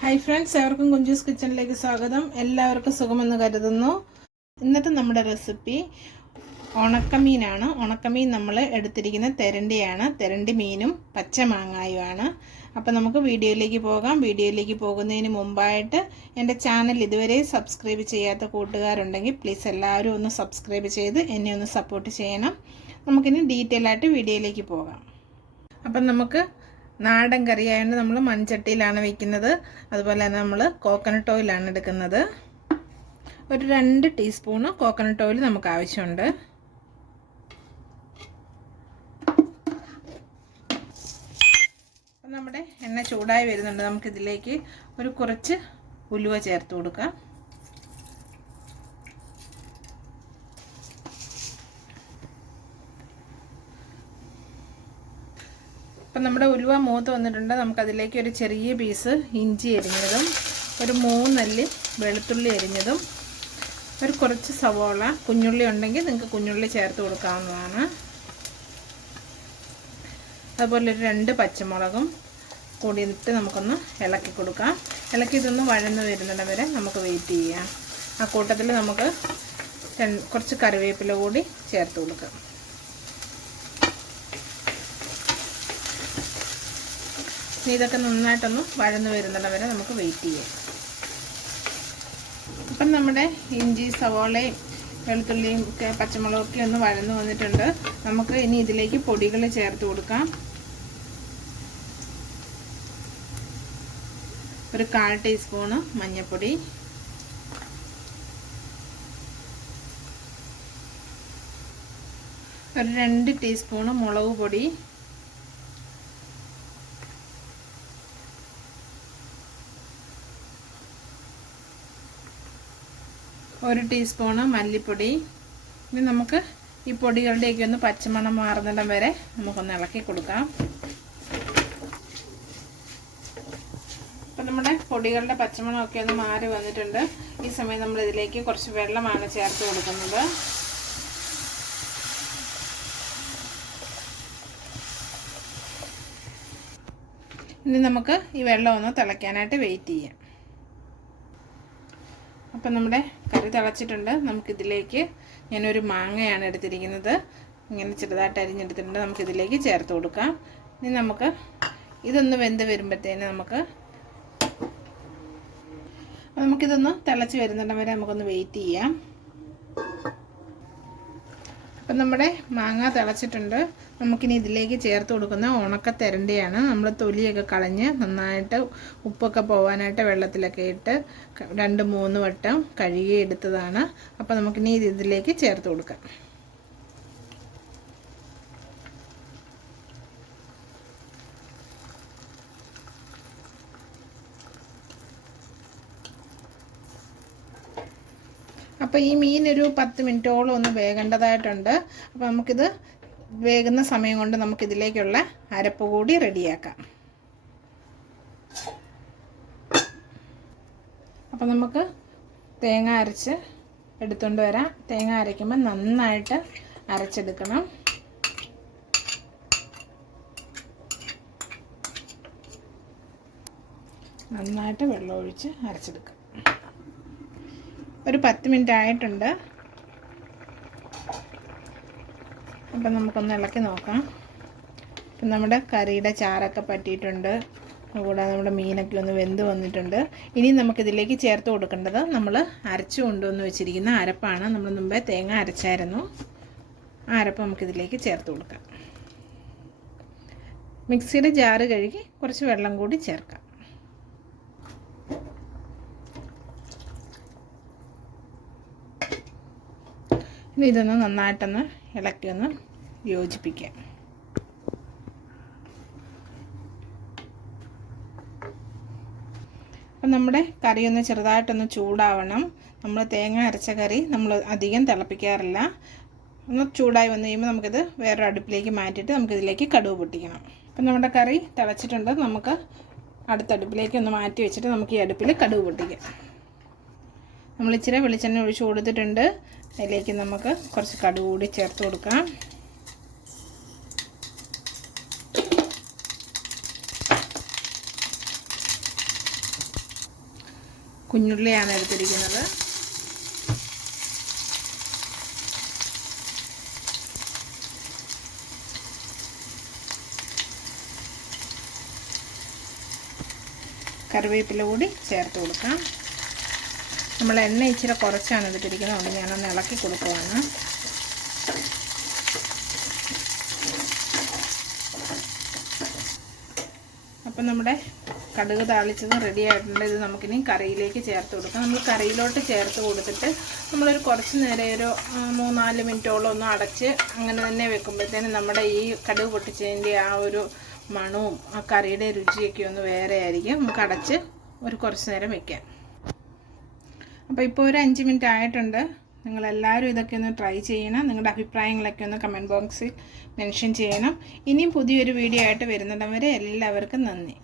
Hi friends, എവർക്കും Kunjus കിച്ചണിലേക്ക് സ്വാഗതം. എല്ലാവർക്കും സുഖമെന്ന് കരുതുന്നു. ഇന്നത്തെ നമ്മുടെ റെസിപ്പി ഉണക്കമീനാണ്. ഉണക്കമീൻ നമ്മൾ എടുത്തിരിക്കുന്ന തെരണ്ടിയാണ്. തെരണ്ടി മീനും പച്ചമാങ്ങായുമാണ്. അപ്പോൾ നമുക്ക് വീഡിയോയിലേക്ക് പോകാം. വീഡിയോയിലേക്ക് പോകുന്നതിന് മുമ്പായിട്ട് എൻ്റെ ചാനൽ ഇതുവരെ സബ്സ്ക്രൈബ് ചെയ്യാത്ത കൂട്ടുകാരുണ്ടെങ്കിൽ പ്ലീസ് എല്ലാവരും ഒന്ന് സബ്സ്ക്രൈബ് ചെയ്ത് എന്നെ ഒന്ന് സപ്പോർട്ട് ചെയ്യണം. നമുക്കിനി ഡീറ്റെയിൽ ആയിട്ട് വീഡിയോയിലേക്ക് പോകാം. അപ്പം നമുക്ക് നാടൻ കറിയായതുകൊണ്ട് നമ്മൾ മൺചട്ടിയിലാണ് വയ്ക്കുന്നത്. അതുപോലെ തന്നെ നമ്മൾ കോക്കനട്ട് ഓയിലാണ് എടുക്കുന്നത്. ഒരു 2 ടീസ്പൂണ് കോക്കനട്ട് ഓയിൽ നമുക്ക് ആവശ്യമുണ്ട്. അപ്പം നമ്മുടെ എണ്ണ ചൂടായി വരുന്നുണ്ട്. നമുക്കിതിലേക്ക് ഒരു കുറച്ച് ഉലുവ ചേർത്ത് കൊടുക്കാം. അപ്പം നമ്മുടെ ഉലുവ മൂത്ത് വന്നിട്ടുണ്ട്. നമുക്കതിലേക്ക് ഒരു ചെറിയ പീസ് ഇഞ്ചി അരിഞ്ഞതും, ഒരു 3 അല്ലി വെളുത്തുള്ളി അരിഞ്ഞതും, ഒരു കുറച്ച് സവോള, കുഞ്ഞുള്ളി ഉണ്ടെങ്കിൽ നിങ്ങൾക്ക് കുഞ്ഞുള്ളി ചേർത്ത് കൊടുക്കാവുന്നതാണ്. അതുപോലെ ഒരു 2 പച്ചമുളകും കൂടി ഇട്ട് നമുക്കൊന്ന് ഇളക്കി കൊടുക്കാം. ഇളക്കി ഇതൊന്ന് വഴന്ന് വരുന്നിടം വരെ നമുക്ക് വെയിറ്റ് ചെയ്യാം. ആ കൂട്ടത്തിൽ നമുക്ക് കുറച്ച് കറിവേപ്പില കൂടി ചേർത്ത് കൊടുക്കാം. ഇതൊക്കെ നന്നായിട്ടൊന്ന് വഴന്ന് വരുന്നിടം വരെ നമുക്ക് വെയിറ്റ് ചെയ്യാം. അപ്പം നമ്മുടെ ഇഞ്ചി, സവോളയും വെളുത്തുള്ളിയും ഒക്കെ പച്ചമുളകൊക്കെ ഒന്ന് വഴന്ന് വന്നിട്ടുണ്ട്. നമുക്ക് ഇനി ഇതിലേക്ക് പൊടികൾ ചേർത്ത് കൊടുക്കാം. ഒരു 1/4 ടീസ്പൂണ് മഞ്ഞൾപ്പൊടി, ഒരു 2 ടീസ്പൂണ് മുളക് പൊടി, ഒരു ടീസ്പൂണ് മല്ലിപ്പൊടി. ഇനി നമുക്ക് ഈ പൊടികളുടെയൊക്കെ ഒന്ന് പച്ചമണം മാറുന്നിടം വരെ നമുക്കൊന്ന് ഇളക്കി കൊടുക്കാം. അപ്പം നമ്മുടെ പൊടികളുടെ പച്ചമണമൊക്കെ ഒന്ന് മാറി വന്നിട്ടുണ്ട്. ഈ സമയം നമ്മൾ ഇതിലേക്ക് കുറച്ച് വെള്ളമാണ് ചേർത്ത് കൊടുക്കുന്നത്. ഇനി നമുക്ക് ഈ വെള്ളം ഒന്ന് തിളയ്ക്കാനായിട്ട് വെയിറ്റ് ചെയ്യാം. അപ്പം നമ്മുടെ കറി തിളച്ചിട്ടുണ്ട്. നമുക്കിതിലേക്ക് ഞാനൊരു മാങ്ങയാണ് എടുത്തിരിക്കുന്നത്. ഇങ്ങനെ ചെറുതായിട്ട് അരിഞ്ഞെടുത്തിട്ടുണ്ട്. നമുക്കിതിലേക്ക് ചേർത്ത് കൊടുക്കാം. ഇനി നമുക്ക് ഇതൊന്ന് വെന്ത് വരുമ്പോഴത്തേന് നമുക്കിതൊന്ന് തിളച്ച് വരുന്നിടം വരെ നമുക്കൊന്ന് വെയിറ്റ് ചെയ്യാം. അപ്പം നമ്മുടെ മാങ്ങ തിളച്ചിട്ടുണ്ട്. നമുക്കിനി ഇതിലേക്ക് ചേർത്ത് കൊടുക്കുന്ന ഉണക്ക തെരണ്ടിയാണ്. നമ്മൾ തൊലിയൊക്കെ കളഞ്ഞ് നന്നായിട്ട് ഉപ്പൊക്കെ പോകാനായിട്ട് വെള്ളത്തിലൊക്കെ ഇട്ട് 2-3 വട്ടം കഴുകി എടുത്തതാണ്. അപ്പോൾ നമുക്കിനി ഇതിലേക്ക് ചേർത്ത് കൊടുക്കാം. അപ്പോൾ ഈ മീൻ ഒരു 10 മിനിറ്റോളം ഒന്ന് വേകേണ്ടതായിട്ടുണ്ട്. അപ്പോൾ നമുക്കിത് വേകുന്ന സമയം കൊണ്ട് നമുക്കിതിലേക്കുള്ള അരപ്പ് കൂടി റെഡിയാക്കാം. അപ്പോൾ നമുക്ക് തേങ്ങ അരച്ച് എടുത്തുകൊണ്ട് വരാം. തേങ്ങ അരയ്ക്കുമ്പോൾ നന്നായിട്ട് അരച്ചെടുക്കണം. നന്നായിട്ട് വെള്ളം ഒഴിച്ച് അരച്ചെടുക്കാം. ഒരു 10 മിനിറ്റ് ആയിട്ടുണ്ട്. അപ്പം നമുക്കൊന്ന് ഇളക്കി നോക്കാം. അപ്പം നമ്മുടെ കറിയുടെ ചാറൊക്കെ പറ്റിയിട്ടുണ്ട്. കൂടാതെ നമ്മുടെ മീനൊക്കെ ഒന്ന് വെന്ത് വന്നിട്ടുണ്ട്. ഇനി നമുക്കിതിലേക്ക് ചേർത്ത് കൊടുക്കേണ്ടത് നമ്മൾ അരച്ചു കൊണ്ടുവന്ന് വെച്ചിരിക്കുന്ന അരപ്പാണ്. നമ്മൾ മുമ്പേ തേങ്ങ അരച്ചായിരുന്നു. ആ അരപ്പ് നമുക്കിതിലേക്ക് ചേർത്ത് കൊടുക്കാം. മിക്സിയുടെ ജാറ് കഴുകി കുറച്ച് വെള്ളം കൂടി ചേർക്കാം. ഇനി ഇതൊന്ന് നന്നായിട്ടൊന്ന് ഇളക്കി ഒന്ന് യോജിപ്പിക്കാം. അപ്പം നമ്മുടെ കറി ഒന്ന് ചെറുതായിട്ടൊന്ന് ചൂടാവണം. നമ്മൾ തേങ്ങ അരച്ച കറി നമ്മൾ അധികം തിളപ്പിക്കാറില്ല. ഒന്ന് ചൂടായി വന്നു കഴിയുമ്പോൾ നമുക്കിത് വേറൊരു അടുപ്പിലേക്ക് മാറ്റിയിട്ട് നമുക്കിതിലേക്ക് കടുക് പൊട്ടിക്കണം. അപ്പം നമ്മുടെ കറി തിളച്ചിട്ടുണ്ട്. നമുക്ക് അടുത്ത അടുപ്പിലേക്ക് ഒന്ന് മാറ്റി വെച്ചിട്ട് നമുക്ക് ഈ അടുപ്പിൽ കടുക് പൊട്ടിക്കാം. നമ്മൾ ഇച്ചിരി വെളിച്ചെണ്ണ ഒഴിച്ച് കൊടുത്തിട്ടുണ്ട്. അതിലേക്ക് നമുക്ക് കുറച്ച് കടുക് കൂടി ചേർത്ത് കൊടുക്കാം. കുഞ്ഞുള്ളിയാണ് എടുത്തിരിക്കുന്നത്. കറിവേപ്പില കൂടി ചേർത്ത് കൊടുക്കാം. നമ്മൾ എണ്ണ ഇച്ചിരി കുറച്ചാണ് എടുത്തിരിക്കുന്നത്, അതുകൊണ്ട് ഞാനൊന്ന് ഇളക്കി കൊടുക്കുവാണ്. അപ്പം നമ്മുടെ കടുക് താളിച്ചത് റെഡി ആയിട്ടുണ്ട്. ഇത് നമുക്കിനി കറിയിലേക്ക് ചേർത്ത് കൊടുക്കാം. നമ്മൾ കറിയിലോട്ട് ചേർത്ത് കൊടുത്തിട്ട് നമ്മളൊരു കുറച്ച് നേരം ഒരു 3-4 മിനിറ്റോളം ഒന്ന് അടച്ച് അങ്ങനെ തന്നെ വെക്കുമ്പോഴത്തേനും നമ്മുടെ ഈ കടുക് പൊട്ടിച്ചതിൻ്റെ ആ ഒരു മണവും ആ കറിയുടെ രുചിയൊക്കെ ഒന്ന് വേറെ ആയിരിക്കും. നമുക്ക് അടച്ച് ഒരു കുറച്ച് നേരം വെക്കാം. അപ്പോൾ ഇപ്പോൾ ഒരു 5 മിനിറ്റ് ആയിട്ടുണ്ട്. നിങ്ങളെല്ലാവരും ഇതൊക്കെ ഒന്ന് ട്രൈ ചെയ്യണം. നിങ്ങളുടെ അഭിപ്രായങ്ങളൊക്കെ ഒന്ന് കമൻറ്റ് ബോക്സിൽ മെൻഷൻ ചെയ്യണം. ഇനിയും പുതിയൊരു വീഡിയോ ആയിട്ട് വരുന്നിടം വരെ എല്ലാവർക്കും നന്ദി.